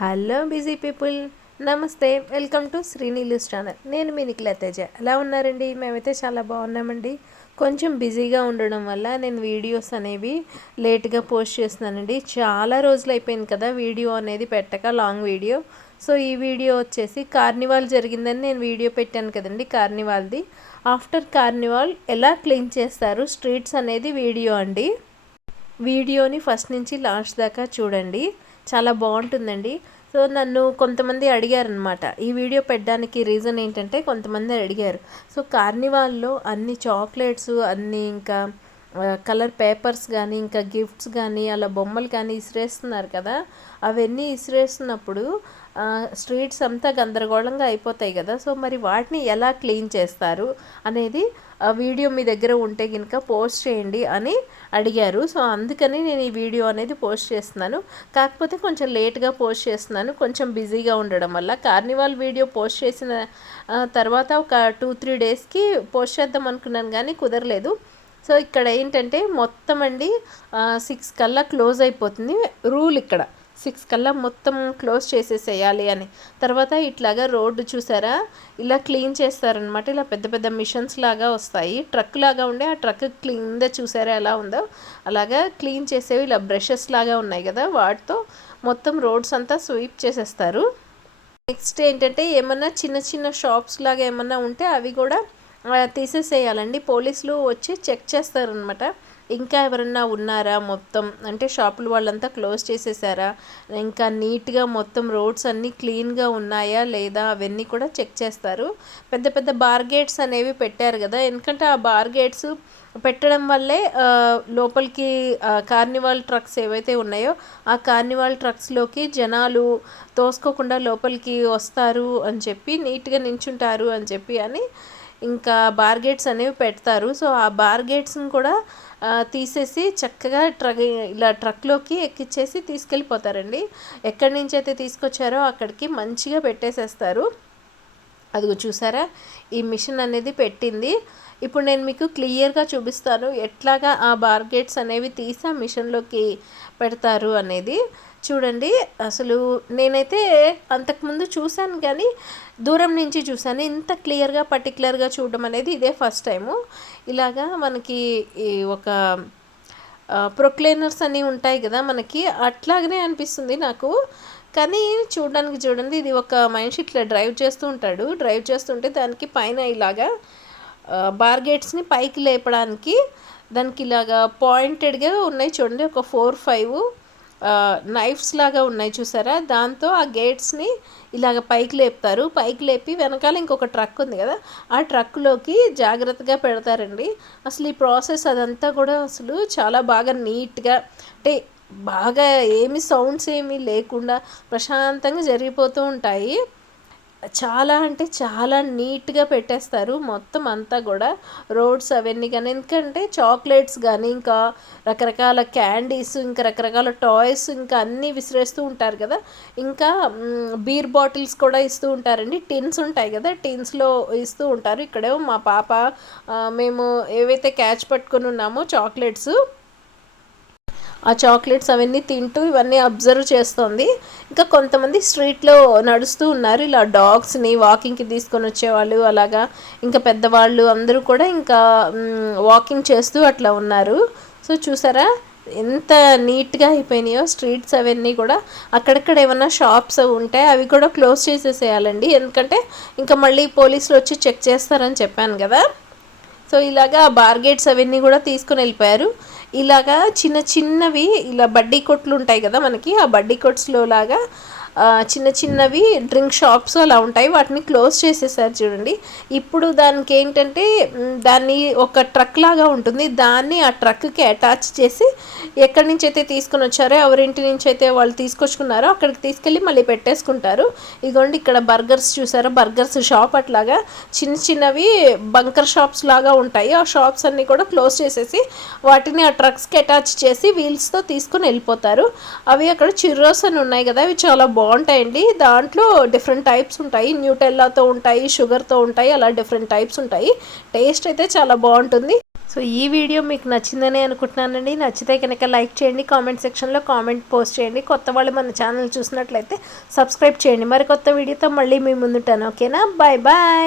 Hello busy people, నమస్తే. Welcome to శ్రీనీలుస్ channel. నేను మీ నిఖిల తేజ. ఎలా ఉన్నారండి? మేమైతే చాలా బాగున్నామండి. కొంచెం బిజీగా ఉండడం వల్ల నేను వీడియోస్ అనేవి లేట్గా పోస్ట్ చేస్తున్నానండి. చాలా రోజులు అయిపోయింది కదా వీడియో అనేది పెట్టక, లాంగ్ వీడియో. సో ఈ వీడియో వచ్చేసి కార్నివాల్ జరిగిందని నేను వీడియో పెట్టాను కదండి, కార్నివాల్ది. ఆఫ్టర్ కార్నివాల్ ఎలా క్లీన్ చేస్తారు స్ట్రీట్స్ అనేది వీడియో అండి. వీడియోని ఫస్ట్ నుంచి లాస్ట్ దాకా చూడండి, చాలా బాగుంటుందండి. సో నన్ను కొంతమంది అడిగారనమాట ఈ వీడియో పెట్టడానికి. రీజన్ ఏంటంటే కొంతమంది అడిగారు, సో కార్నివాల్లో అన్ని చాక్లెట్స్, అన్నీ ఇంకా కలర్ పేపర్స్ కానీ, ఇంకా గిఫ్ట్స్ కానీ, అలా బొమ్మలు కానీ ఇసిరేస్తున్నారు కదా, అవన్నీ ఇసిరేస్తున్నప్పుడు స్ట్రీట్స్ అంతా గందరగోళంగా అయిపోతాయి కదా. సో మరి వాటిని ఎలా క్లీన్ చేస్తారు అనేది వీడియో మీ దగ్గర ఉంటే కనుక పోస్ట్ చేయండి అని అడిగారు. సో అందుకని నేను ఈ వీడియో అనేది పోస్ట్ చేస్తున్నాను. కాకపోతే కొంచెం లేట్గా పోస్ట్ చేస్తున్నాను, కొంచెం బిజీగా ఉండడం వల్ల. కార్నివాల్ వీడియో పోస్ట్ చేసిన తర్వాత ఒక 2-3 డేస్కి పోస్ట్ చేద్దాం అనుకున్నాను కానీ కుదరలేదు. సో ఇక్కడ ఏంటంటే మొత్తం అండి 6 కల్లా క్లోజ్ అయిపోతుంది రూల్. ఇక్కడ 6 కల్లా మొత్తం క్లోజ్ చేసేసేయాలి అని. తర్వాత ఇట్లాగా రోడ్డు చూసారా, ఇలా క్లీన్ చేస్తారనమాట. ఇలా పెద్ద పెద్ద మిషన్స్ లాగా వస్తాయి, ట్రక్ లాగా ఉండే ఆ ట్రక్ కింద చూసారా ఎలా ఉందో, అలాగా క్లీన్ చేసేవి. ఇలా బ్రషెస్ లాగా ఉన్నాయి కదా, వాటితో మొత్తం రోడ్స్ అంతా స్వీప్ చేసేస్తారు. నెక్స్ట్ ఏంటంటే ఏమన్నా చిన్న చిన్న షాప్స్ లాగా ఏమన్నా ఉంటే అవి కూడా తీసేసేయాలండి. పోలీసులు వచ్చి చెక్ చేస్తారనమాట, ఇంకా ఎవరన్నా ఉన్నారా, మొత్తం అంటే షాపులు వాళ్ళంతా క్లోజ్ చేసేసారా, ఇంకా నీట్గా మొత్తం రోడ్స్ అన్నీ క్లీన్గా ఉన్నాయా లేదా అవన్నీ కూడా చెక్ చేస్తారు. పెద్ద పెద్ద బార్గేట్స్ అనేవి పెట్టారు కదా, ఎందుకంటే ఆ బార్గేట్స్ పెట్టడం వల్లే లోపలికి కార్నివాల్ ట్రక్స్ ఏవైతే ఉన్నాయో ఆ కార్నివాల్ ట్రక్స్లోకి జనాలు తోసుకోకుండా లోపలికి వస్తారు అని చెప్పి, నీట్గా నించుంటారు అని చెప్పి అని ఇంకా బార్గేట్స్ అనేవి పెడతారు. సో ఆ బార్గేట్స్ని కూడా తీసేసి చక్కగా ఇలా ట్రక్లోకి ఎక్కిచ్చేసి తీసుకెళ్ళిపోతారండి. ఎక్కడి నుంచి అయితే తీసుకొచ్చారో అక్కడికి మంచిగా పెట్టేసేస్తారు. అదిగో చూసారా, ఈ మిషన్ అనేది పెట్టింది. ఇప్పుడు నేను మీకు క్లియర్గా చూపిస్తాను ఎట్లాగా ఆ బార్గేట్స్ అనేవి తీసి ఆ మిషన్లోకి పెడతారు అనేది. చూడండి, అసలు నేనైతే అంతకుముందు చూశాను కానీ దూరం నుంచి చూశాను. ఇంత క్లియర్గా పర్టికులర్గా చూడడం అనేది ఇదే ఫస్ట్ టైము. ఇలాగా మనకి ఒక ప్రొక్లైనర్స్ అన్నీ ఉంటాయి కదా మనకి, అట్లాగనే అనిపిస్తుంది నాకు. కానీ చూడండి, ఇది ఒక మనిషి ఇట్లా డ్రైవ్ చేస్తూ ఉంటాడు. డ్రైవ్ చేస్తుంటే దానికి పైన ఇలాగా బార్గేట్స్ని పైకి లేపడానికి దానికి ఇలాగా పాయింటెడ్గా ఉన్నాయి చూడండి, ఒక 4-5 నైఫ్స్ లాగా ఉన్నాయి చూసారా. దాంతో ఆ గేట్స్ని ఇలాగ పైకి లేపుతారు. పైకి లేపి వెనకాల ఇంకొక ట్రక్ ఉంది కదా, ఆ ట్రక్లోకి జాగ్రత్తగా పెడతారండి. అసలు ఈ ప్రాసెస్ అదంతా కూడా అసలు చాలా బాగా నీట్గా, అంటే బాగా ఏమి సౌండ్స్ ఏమీ లేకుండా ప్రశాంతంగా జరిగిపోతూ ఉంటాయి. చాలా అంటే చాలా నీట్గా పెట్టేస్తారు మొత్తం అంతా కూడా, రోడ్స్ అవన్నీ కానీ. ఎందుకంటే చాక్లెట్స్ కానీ, ఇంకా రకరకాల క్యాండీస్, ఇంకా రకరకాల టాయ్స్, ఇంకా అన్నీ విసిరేస్తూ ఉంటారు కదా. ఇంకా బీర్ బాటిల్స్ కూడా ఇస్తూ ఉంటారండి. టిన్స్ ఉంటాయి కదా, టిన్స్లో ఇస్తూ ఉంటారు. ఇక్కడేమో మా పాప మేము ఏవైతే క్యాచ్ పట్టుకొని ఉన్నామో చాక్లెట్స్, ఆ చాక్లెట్స్ అవన్నీ తింటూ ఇవన్నీ అబ్జర్వ్ చేస్తుంది. ఇంకా కొంతమంది స్ట్రీట్లో నడుస్తూ ఉన్నారు, ఇలా డాగ్స్ని వాకింగ్కి తీసుకొని వచ్చేవాళ్ళు అలాగా. ఇంకా పెద్దవాళ్ళు అందరూ కూడా ఇంకా వాకింగ్ చేస్తూ అట్లా ఉన్నారు. సో చూసారా ఎంత నీట్గా అయిపోయినాయో స్ట్రీట్స్ అవన్నీ కూడా. అక్కడక్కడ ఏమన్నా షాప్స్ ఉంటే అవి కూడా క్లోజ్ చేసేసేయాలండి, ఎందుకంటే ఇంకా మళ్ళీ పోలీసులు వచ్చి చెక్ చేస్తారని చెప్పాను కదా. సో ఇలాగా బార్గేట్స్ అవన్నీ కూడా తీసుకుని వెళ్ళిపోయారు. ఇలాగా చిన్న చిన్నవి ఇలా బడ్డీ కొట్లు ఉంటాయి కదా మనకి, ఆ బడ్డీ కొట్స్లో లాగా చిన్న చిన్నవి డ్రింక్ షాప్స్ అలా ఉంటాయి, వాటిని క్లోజ్ చేసేసారు చూడండి. ఇప్పుడు దానికి ఏంటంటే దాన్ని ఒక ట్రక్ లాగా ఉంటుంది, దాన్ని ఆ ట్రక్కి అటాచ్ చేసి ఎక్కడి నుంచి అయితే తీసుకొని వచ్చారో, ఎవరింటి నుంచి అయితే వాళ్ళు తీసుకొచ్చుకున్నారో అక్కడికి తీసుకెళ్ళి మళ్ళీ పెట్టేసుకుంటారు. ఇదిగోండి ఇక్కడ బర్గర్స్ చూసారా, బర్గర్స్ షాప్ అట్లాగా చిన్న చిన్నవి బంకర్ షాప్స్ లాగా ఉంటాయి. ఆ షాప్స్ అన్నీ కూడా క్లోజ్ చేసేసి వాటిని ఆ ట్రక్స్కి అటాచ్ చేసి వీల్స్తో తీసుకొని వెళ్ళిపోతారు. అవి అక్కడ చిర్రోస్ అని ఉన్నాయి కదా, అవి చాలా బాగుంటాయండి. దాంట్లో డిఫరెంట్ టైప్స్ ఉంటాయి, న్యూటెల్లాతో ఉంటాయి, షుగర్తో ఉంటాయి, అలా డిఫరెంట్ టైప్స్ ఉంటాయి. టేస్ట్ అయితే చాలా బాగుంటుంది. సో సో ఈ వీడియో మీకు నచ్చిందని అనుకుంటున్నానండి. నచ్చితే కనుక లైక్ చేయండి, కామెంట్ సెక్షన్లో కామెంట్ పోస్ట్ చేయండి. కొత్త వాళ్ళు మన ఛానల్ చూసినట్లయితే సబ్స్క్రైబ్ చేయండి. మరి కొత్త వీడియోతో మళ్ళీ మీ ముందుంటాను. ఓకేనా? Bye bye.